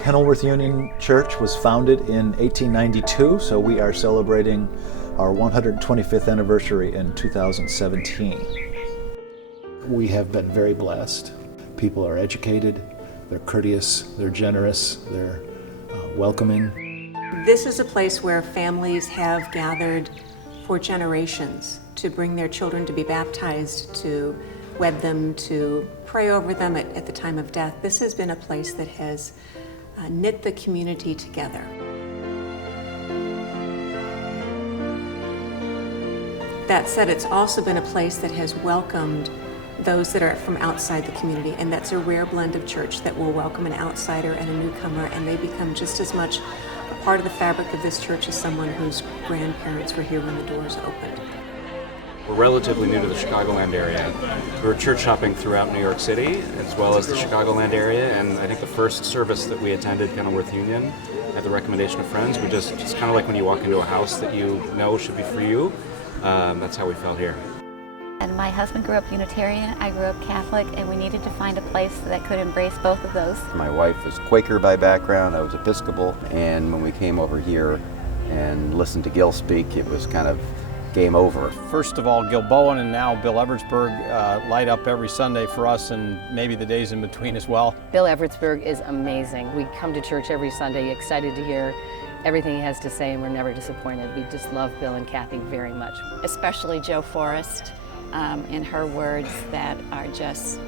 Kenilworth Union Church was founded in 1892, so we are celebrating our 125th anniversary in 2017. We have been very blessed. People are educated, they're courteous, they're generous, they're welcoming. This is a place where families have gathered for generations to bring their children to be baptized, to wed them, to pray over them at the time of death. This has been a place that has knit the community together. That said, it's also been a place that has welcomed those that are from outside the community, and that's a rare blend of church that will welcome an outsider and a newcomer, and they become just as much a part of the fabric of this church as someone whose grandparents were here when the doors opened. We're relatively new to the Chicagoland area. We were church shopping throughout New York City as well as the Chicagoland area, and I think the first service that we attended, Kenilworth Union, at the recommendation of friends, we just kind of like when you walk into a house that you know should be for you. That's how we felt here. And my husband grew up Unitarian, I grew up Catholic, and we needed to find a place that could embrace both of those. My wife is Quaker by background, I was Episcopal, and when we came over here and listened to Gil speak, it was kind of game over. First of all, Gil Bowen and now Bill Evertsberg light up every Sunday for us, and maybe the days in between as well. Bill Evertsberg is amazing. We come to church every Sunday excited to hear everything he has to say, and we're never disappointed. We just love Bill and Kathy very much. Especially Jo Forrest, in her words that are just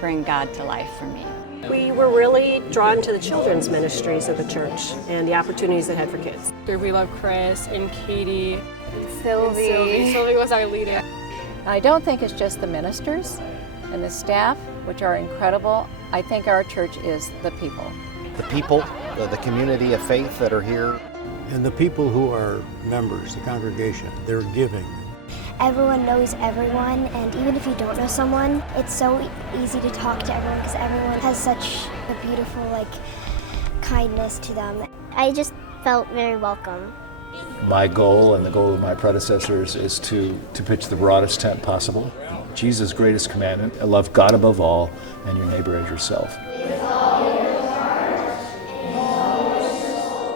bring God to life for me. We were really drawn to the children's ministries of the church and the opportunities it had for kids. We love Chris and Katie. Sylvie. Sylvie was our leader. I don't think it's just the ministers and the staff, which are incredible. I think our church is the people. The people, the community of faith that are here. And the people who are members, the congregation, they're giving. Everyone knows everyone, and even if you don't know someone, it's so easy to talk to everyone because everyone has such a beautiful, kindness to them. I just felt very welcome. My goal and the goal of my predecessors is to pitch the broadest tent possible. Jesus' greatest commandment, love God above all and your neighbor as yourself.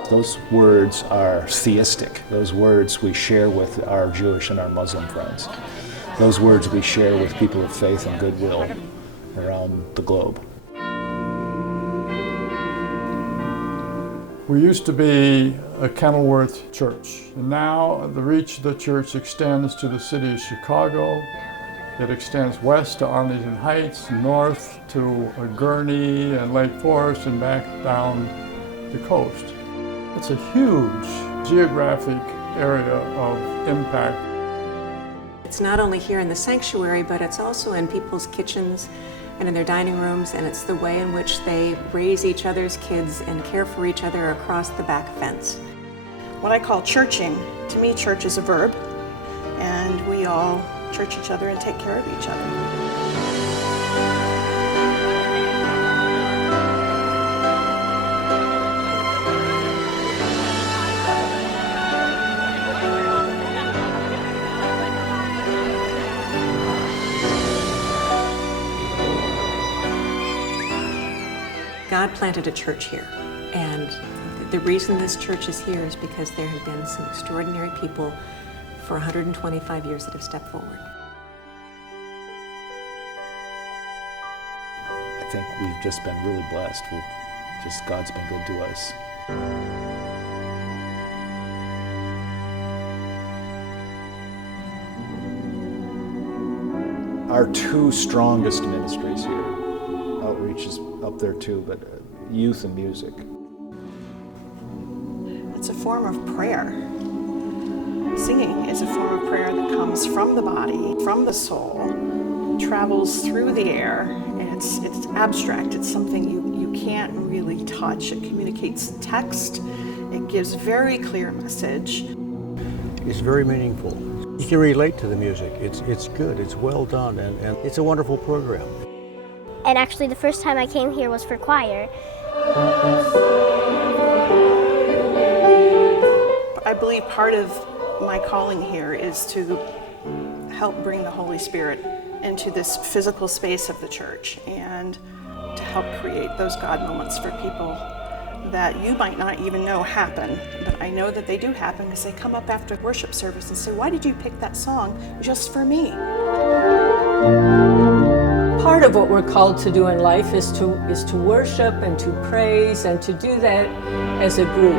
Those words are theistic. Those words we share with our Jewish and our Muslim friends. Those words we share with people of faith and goodwill around the globe. We used to be a Kenilworth church, and now the reach of the church extends to the city of Chicago. It extends west to Arlington Heights, north to Gurnee and Lake Forest, and back down the coast. It's a huge geographic area of impact. It's not only here in the sanctuary, but it's also in people's kitchens and in their dining rooms, and it's the way in which they raise each other's kids and care for each other across the back fence. What I call churching, to me church is a verb, and we all church each other and take care of each other. God planted a church here, and the reason this church is here is because there have been some extraordinary people for 125 years that have stepped forward. I think we've just been really blessed. God's been good to us. Our two strongest ministries here, outreach is up there too, but youth and music. It's a form of prayer. Singing is a form of prayer that comes from the body, from the soul, travels through the air, and it's abstract. It's something you can't really touch. It communicates text. It gives very clear message. It's very meaningful. You can relate to the music. It's good, it's well done, and it's a wonderful program. And actually the first time I came here was for choir. I believe part of my calling here is to help bring the Holy Spirit into this physical space of the church and to help create those God moments for people that you might not even know happen, but I know that they do happen because they come up after worship service and say, why did you pick that song just for me? Part of what we're called to do in life is to worship and to praise and to do that as a group.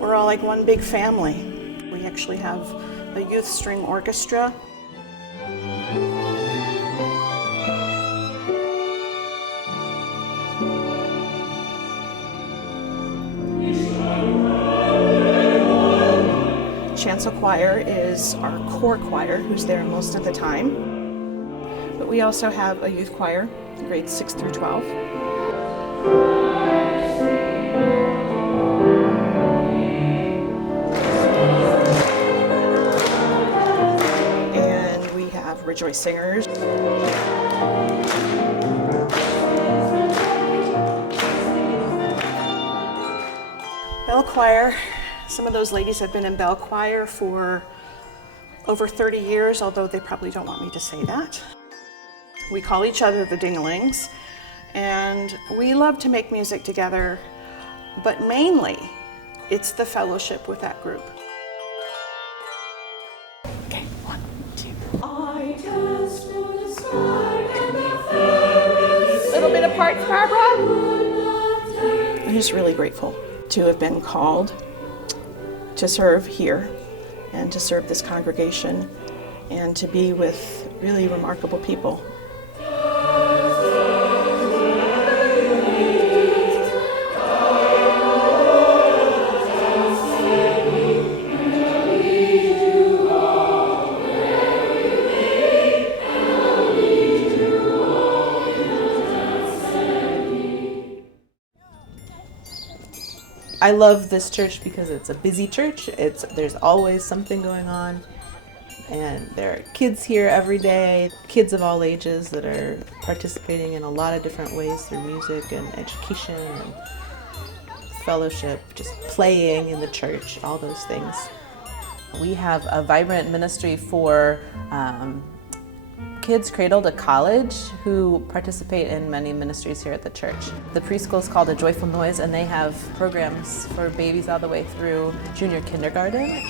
We're all like one big family. We actually have a youth string orchestra. Chancel Choir is our core choir, who's there most of the time. But we also have a youth choir, grades 6 through 12. And we have Rejoice Singers. Bell Choir. Some of those ladies have been in bell choir for over 30 years, although they probably don't want me to say that. We call each other the Dinglings, and we love to make music together, but mainly it's the fellowship with that group. Okay, 1, 2. I just know the sky and the little bit of parts, Barbara. I'm just really grateful to have been called to serve here and to serve this congregation and to be with really remarkable people. I love this church because it's a busy church. There's always something going on, and there are kids here every day, kids of all ages that are participating in a lot of different ways through music and education and fellowship, just playing in the church, all those things. We have a vibrant ministry for kids cradle to college who participate in many ministries here at the church. The preschool is called A Joyful Noise, and they have programs for babies all the way through junior kindergarten.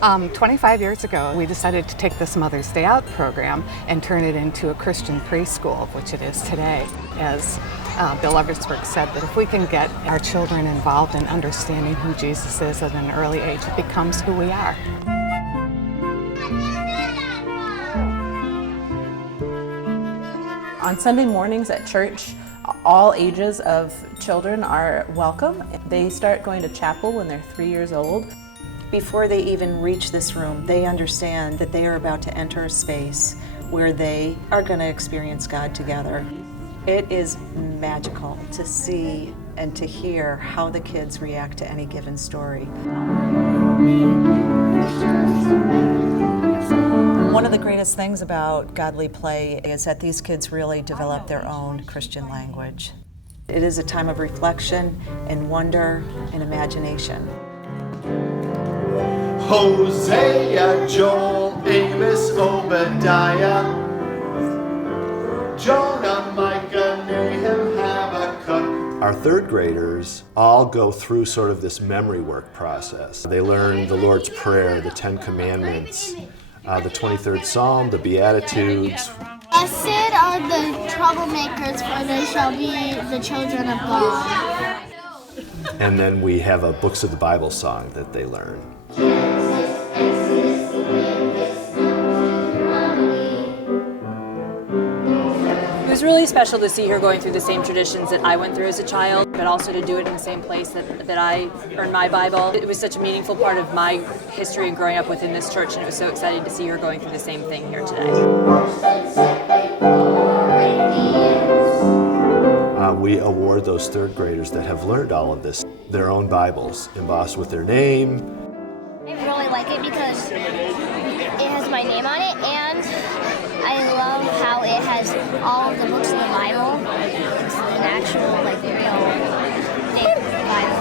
25 years ago, we decided to take this Mother's Day Out program and turn it into a Christian preschool, which it is today. As Bill Eversberg said, that if we can get our children involved in understanding who Jesus is at an early age, it becomes who we are. On Sunday mornings at church, all ages of children are welcome. They start going to chapel when they're 3 years old. Before they even reach this room, they understand that they are about to enter a space where they are going to experience God together. It is magical to see and to hear how the kids react to any given story. One of the greatest things about Godly Play is that these kids really develop their own Christian language. It is a time of reflection and wonder and imagination. Hosea, Joel, Amos, Obadiah, Jonah, Micah, Nahum, Habakkuk. Our third graders all go through sort of this memory work process. They learn the Lord's Prayer, the 10 Commandments, the 23rd Psalm, the Beatitudes. Blessed are the troublemakers, for they shall be the children of God. And then we have a Books of the Bible song that they learn. It was really special to see her going through the same traditions that I went through as a child, but also to do it in the same place that I earned my Bible. It was such a meaningful part of my history and growing up within this church, and it was so exciting to see her going through the same thing here today. We award those third graders that have learned all of this their own Bibles embossed with their name. I really like it because it has my name on it, and I love how it has all of the books in the Bible. It's an actual, real name of the Bible.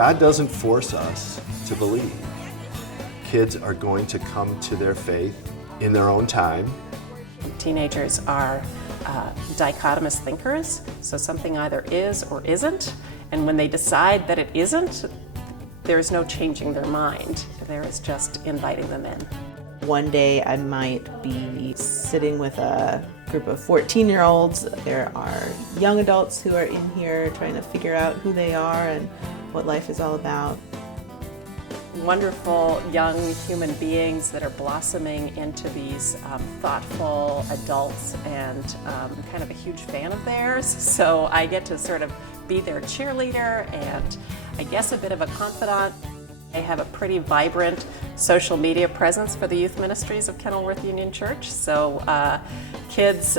God doesn't force us to believe. Kids are going to come to their faith in their own time. Teenagers are dichotomous thinkers, so something either is or isn't, and when they decide that it isn't, there's no changing their mind. There is just inviting them in. One day I might be sitting with a group of 14-year-olds. There are young adults who are in here trying to figure out who they are and what life is all about. Wonderful young human beings that are blossoming into these thoughtful adults, and I'm kind of a huge fan of theirs, so I get to sort of be their cheerleader and I guess a bit of a confidant. I have a pretty vibrant social media presence for the youth ministries of Kenilworth Union Church, so kids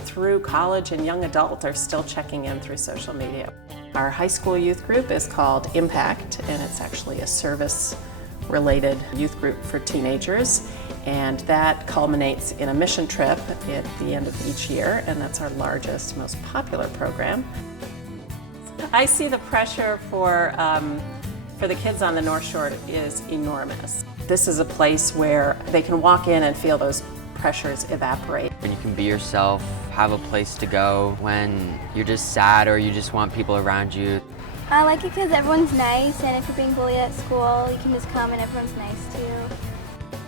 through college and young adult are still checking in through social media. Our high school youth group is called Impact, and it's actually a service-related youth group for teenagers, and that culminates in a mission trip at the end of each year, and that's our largest, most popular program. I see the pressure for the kids on the North Shore is enormous. This is a place where they can walk in and feel those pressures evaporate. When you can be yourself, have a place to go when you're just sad or you just want people around you. I like it because everyone's nice, and if you're being bullied at school, you can just come and everyone's nice to you.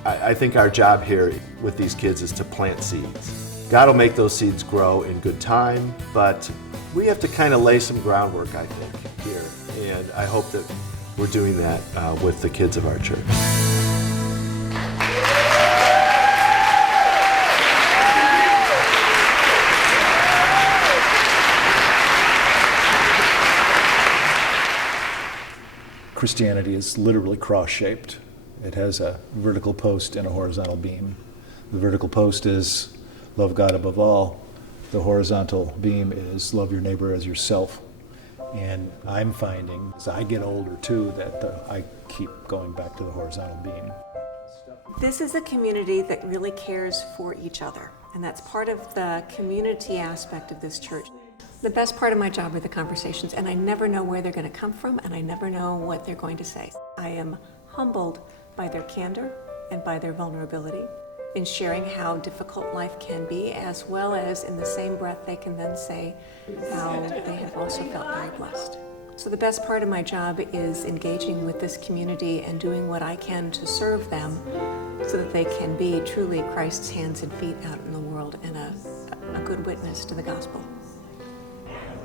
I think our job here with these kids is to plant seeds. God will make those seeds grow in good time, but we have to kind of lay some groundwork, I think, here. And I hope that we're doing that with the kids of our church. Christianity is literally cross-shaped. It has a vertical post and a horizontal beam. The vertical post is love God above all. The horizontal beam is love your neighbor as yourself. And I'm finding, as I get older too, that I keep going back to the horizontal beam. This is a community that really cares for each other, and that's part of the community aspect of this church. The best part of my job are the conversations, and I never know where they're going to come from, and I never know what they're going to say. I am humbled by their candor and by their vulnerability in sharing how difficult life can be, as well as in the same breath they can then say how they have also felt very blessed. So the best part of my job is engaging with this community and doing what I can to serve them so that they can be truly Christ's hands and feet out in the world and a good witness to the gospel.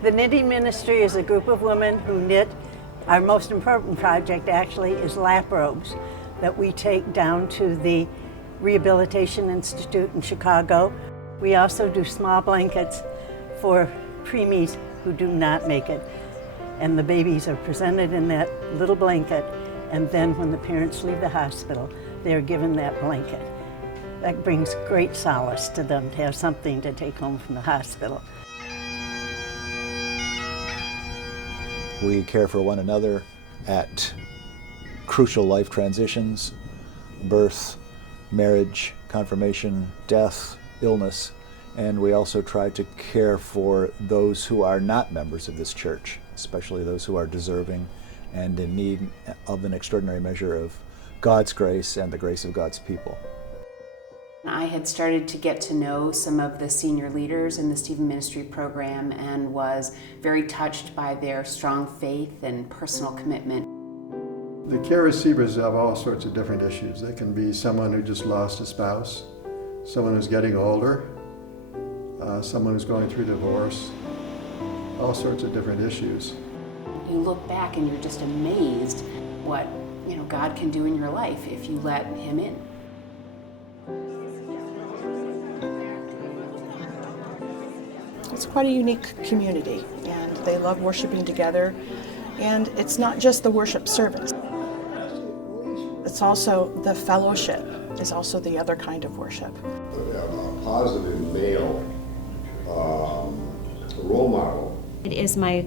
The Knitting Ministry is a group of women who knit. Our most important project actually is lap robes that we take down to the Rehabilitation Institute in Chicago. We also do small blankets for preemies who do not make it. And the babies are presented in that little blanket, and then when the parents leave the hospital, they are given that blanket. That brings great solace to them to have something to take home from the hospital. We care for one another at crucial life transitions, birth, marriage, confirmation, death, illness, and we also try to care for those who are not members of this church, especially those who are deserving and in need of an extraordinary measure of God's grace and the grace of God's people. I had started to get to know some of the senior leaders in the Stephen Ministry program and was very touched by their strong faith and personal commitment. The care receivers have all sorts of different issues. They can be someone who just lost a spouse, someone who's getting older, someone who's going through divorce, all sorts of different issues. You look back and you're just amazed what God can do in your life if you let Him in. It's quite a unique community, and they love worshiping together. And it's not just the worship service. It's also the fellowship is also the other kind of worship. A positive male role model. It is my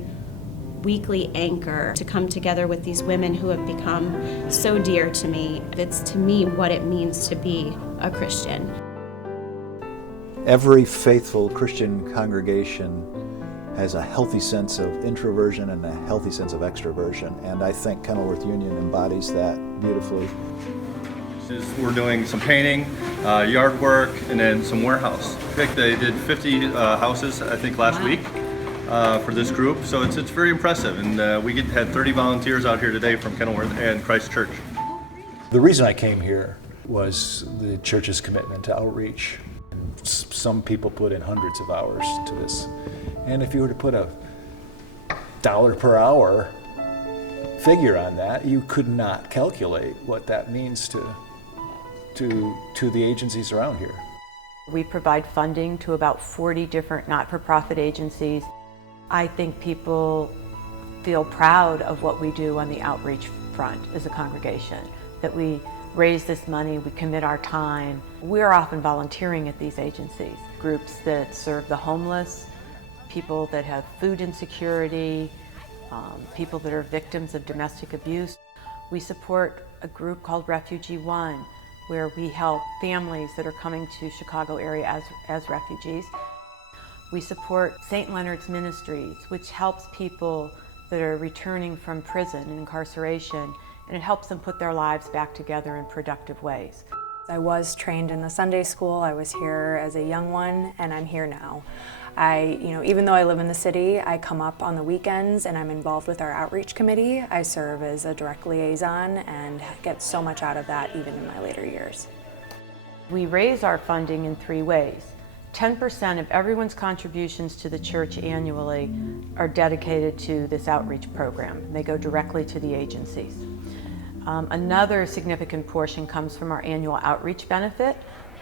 weekly anchor to come together with these women who have become so dear to me. It's to me what it means to be a Christian. Every faithful Christian congregation has a healthy sense of introversion and a healthy sense of extroversion. And I think Kenilworth Union embodies that beautifully. We're doing some painting, yard work, and then some warehouse. I think they did 50 houses, I think, last week for this group. So it's very impressive. And we had 30 volunteers out here today from Kenilworth and Christ Church. The reason I came here was the church's commitment to outreach. Some people put in hundreds of hours to this. And if you were to put a $1 per hour figure on that, you could not calculate what that means to the agencies around here. We provide funding to about 40 different not-for-profit agencies. I think people feel proud of what we do on the outreach front as a congregation, that we raise this money, we commit our time. We're often volunteering at these agencies, groups that serve the homeless, people that have food insecurity, people that are victims of domestic abuse. We support a group called Refugee One, where we help families that are coming to Chicago area as refugees. We support St. Leonard's Ministries, which helps people that are returning from prison and incarceration, and it helps them put their lives back together in productive ways. I was trained in the Sunday school. I was here as a young one, and I'm here now. Even though I live in the city, I come up on the weekends and I'm involved with our outreach committee. I serve as a direct liaison and get so much out of that even in my later years. We raise our funding in 3 ways. 10% of everyone's contributions to the church annually are dedicated to this outreach program. They go directly to the agencies. Another significant portion comes from our annual outreach benefit,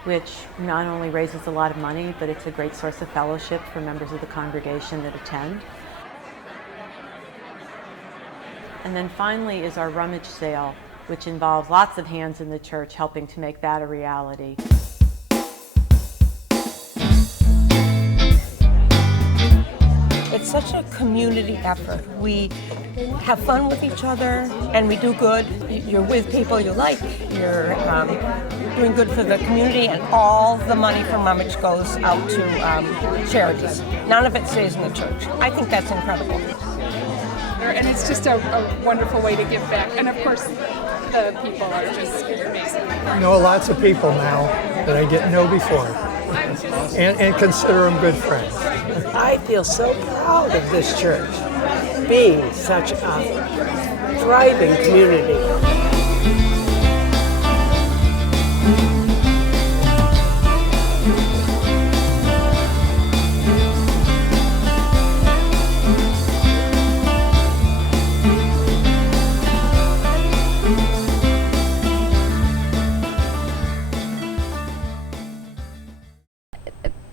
which not only raises a lot of money, but it's a great source of fellowship for members of the congregation that attend. And then finally is our rummage sale, which involves lots of hands in the church helping to make that a reality. It's such a community effort. We have fun with each other and we do good. You're with people you like, you're doing good for the community, and all the money from rummage goes out to charities. None of it stays in the church. I think that's incredible. And it's just a wonderful way to give back. And of course, the people are just amazing. I know lots of people now that I didn't know before, and consider them good friends. I feel so proud of this church being such a thriving community.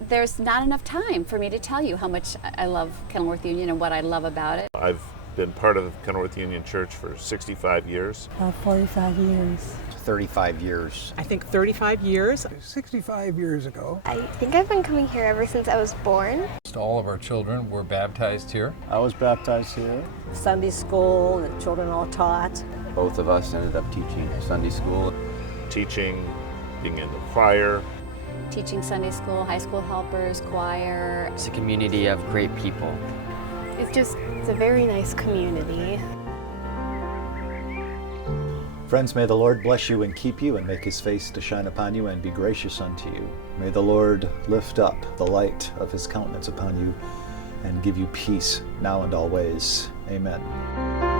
There's not enough time for me to tell you how much I love Kenilworth Union and what I love about it. I've been part of Kenilworth Union Church for 65 years. 45 years. 35 years. I think 35 years. 65 years ago. I think I've been coming here ever since I was born. All of our children were baptized here. I was baptized here. Sunday school, the children all taught. Both of us ended up teaching Sunday school. Teaching, being in the choir. Teaching Sunday school, high school helpers, choir. It's a community of great people. It's a very nice community. Friends, may the Lord bless you and keep you and make his face to shine upon you and be gracious unto you. May the Lord lift up the light of his countenance upon you and give you peace now and always. Amen.